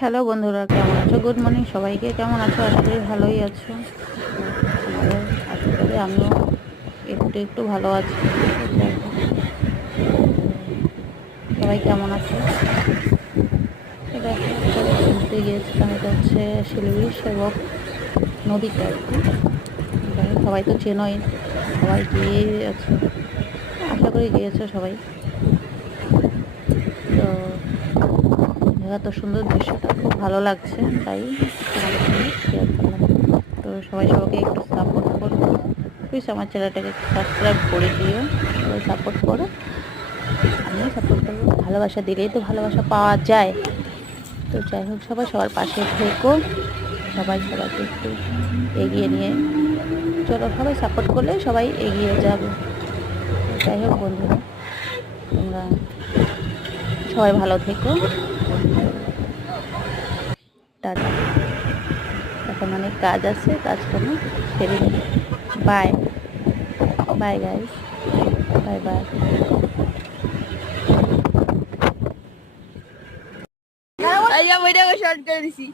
Hello বন্ধুরা, কেমন আছো? গুড মর্নিং সবাইকে। কেমন আছো? আশা করি ভালোই আছো। তোমাদের আশীর্বাদে আমিও একটু একটু ভালো আছি। যাই হোক, সবাই কেমন আছো? তো দেখো, ঘুরতে গিয়েছিলাম। এটা হচ্ছে শিলিগুড়ি সেবক নদীতে আর কি। যাই হোক, সবাই তো চেনোই, সবাই গিয়ে আছে, আশা করি গিয়েছো সবাই। তো এত সুন্দর দৃশ্যটা খুব ভালো লাগছে, তাই তোমাদের সঙ্গে শেয়ার করলাম। তো সবাই সবাইকে একটু সাপোর্ট করো প্লিজ, আমার চ্যানেলটাকে একটু সাবস্ক্রাইব করে দিও। সবাই সাপোর্ট করো, আমিও সাপোর্ট করবো। ভালোবাসা দিলেই তো ভালোবাসা পাওয়া যায়। তো যাই হোক, সবাই সবার পাশে থেকো, সবাই সবাইকে একটু এগিয়ে নিয়ে চলো। সবাই সাপোর্ট করলে সবাই এগিয়ে যাবে। তো যাই হোক বন্ধুরা, তোমরা সবাই ভালো থেকো। টাটা। এখন অনেক কাজ আছে, কাজকর্ম সেরে নিই। Bye bye guys, bye bye. Video short করে দিছি।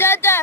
যা যা